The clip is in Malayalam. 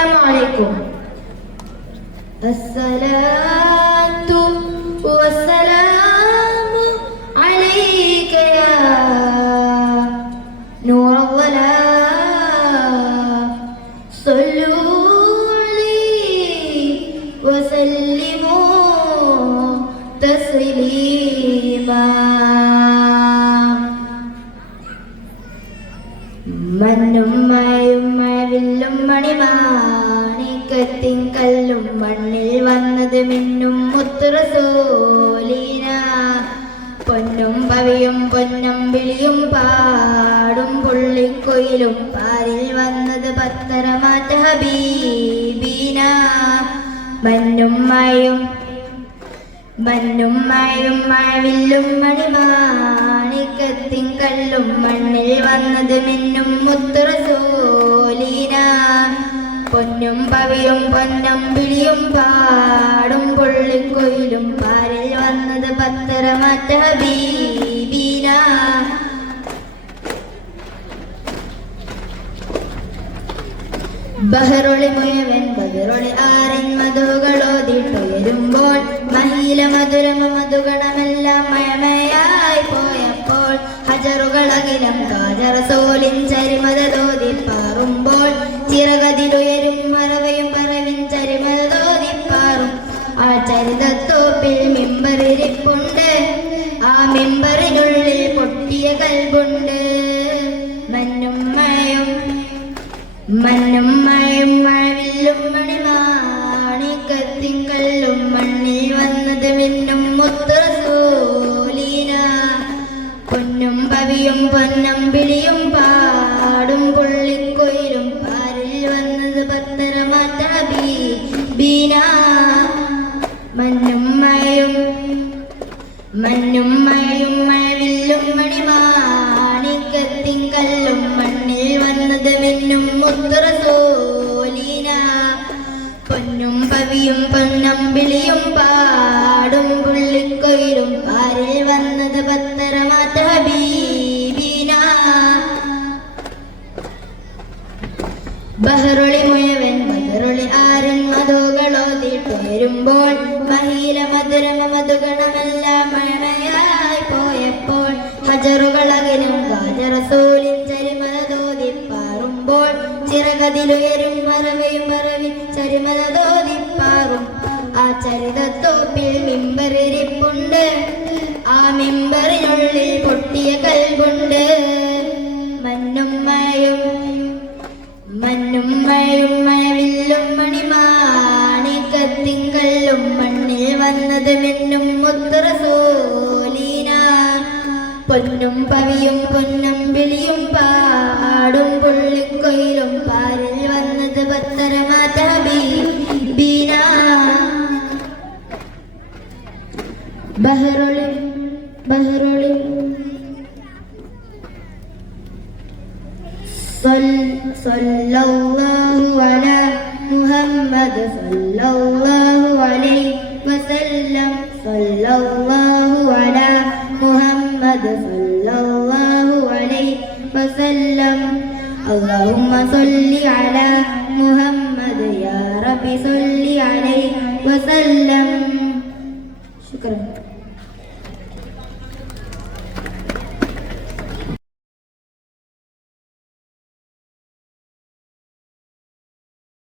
السلام عليكم. الصلاة والسلام عليك يا نور الظلام صلوا عليه وسلموا تسليما. മണ്ണും മഴയും മഴവില്ലും മണിമാണിക്കത്തിൻ കല്ലും മണ്ണിൽ വന്നത് മിന്നും മുത്തു റസൂലിന. പൊന്നും പവിയും പൊന്നും വിളിയും പാടും പുള്ളിക്കൊയിലും പാരിൽ വന്നത് പത്തരമാറ്റ ഹബീബീന. മണ്ണും മഴയും മഴവില്ലും മണിമാണിക്കത്തിൻ കല്ലും മണ്ണിൽ വന്നത് മിന്നും മുത്തു റസൂലിന. പൊന്നും പവിയും പൊന്നും വിളിയും പാടും പുള്ളിക്കൊയിലും പാരിൽ വന്നത് പത്തരമാറ്റ ഹബീബീന. ബഹറൊളി മുഴുവൻ ബദറൊളി ആരൻ മധുകളോതിട്ടുയരുമ്പോൾ മഹീല മധുരമ മധുഗണമെല്ലാം മഴമയായി പോയപ്പോൾ ഹജറുകളകിലം കാജറസോലിൻ ചരിമതോതി പാറുമ്പോൾ ചിറകതിലുയരും മറവയും പറവിൻ ചരിമതോതി പാറും. ആ ചരിതത്തോപ്പിൽ മിമ്പറിരിപ്പുണ്ട്, ആ മിമ്പറിനുള്ളിൽ പൊട്ടിയ കൽബുണ്ട്. മണ്ണും മഴയും മഴവില്ലും മണിമാണിക്കത്തിൻ കല്ലും മണ്ണിൽ വന്നത് മിന്നും മുത്തു റസൂലിന. പൊന്നും പവിയും പൊന്നും വിളിയും പാടും പുള്ളിക്കൊയിലും പാരിൽ വന്നത് പത്തരമാറ്റ ഹബീബീന. മണ്ണും മഴയും മഴവില്ലും മണിമാണിക്കത്തിൻ കല്ലും മണ്ണിൽ വന്നത് മിന്നും മുത്തു റസൂലിന. പൊന്നും പവിയും പൊന്നും വിളിയും പാടും പുള്ളിക്കൊയിലും പാരിൽ വന്നത് പത്തരമാറ്റ ഹബീബീന. ബഹറൊളി മുഴുവൻ ബദറൊളി ആരൻ മധുകളോതിട്ടുയരുമ്പോൾ മഹീല മധുരമ മധുഗണമെല്ലാം മഴമയായി പോയപ്പോൾ ഹജറുകളകിലും ഗാജറസൂലിൻ ചരിമതോതി പാറുമ്പോൾ ചിറകതിലുയരും മറവയും മറവിൻ ചരിമതോതി പാറും. ആ ചരിതത്തോപ്പിൽ മിമ്പറിരിപ്പുണ്ട്, ആ മിമ്പറിനുള്ളിൽ പൊട്ടിയ കൽബുണ്ട്. മണ്ണും മഴയും മഴവില്ലും മണിമാണിക്കത്തിൻ കല്ലും മണ്ണിൽ വന്നത് മിന്നും മുത്തു റസൂലിന. പൊന്നും പവിയും പൊന്നും വിളിയും പാടും പുള്ളിക്കൊയിലും പാരിൽ വന്നത് പത്തരമാറ്റ ഹബീബീന. ബഹറൊളി സല്ലല്ലാഹു അലാ മുഹമ്മദ് സല്ലല്ലാഹു അലൈഹി വസല്ലം. സല്ലല്ലാഹു അലാ മുഹമ്മദ് സല്ലല്ലാഹു അലൈഹി വസല്ലം. അല്ലാഹുമ്മ സല്ലി അലാ മുഹമ്മദ് യാ റബ്ബി സല്ലി അലൈഹി വസല്ലം. ശുക്രാൻ.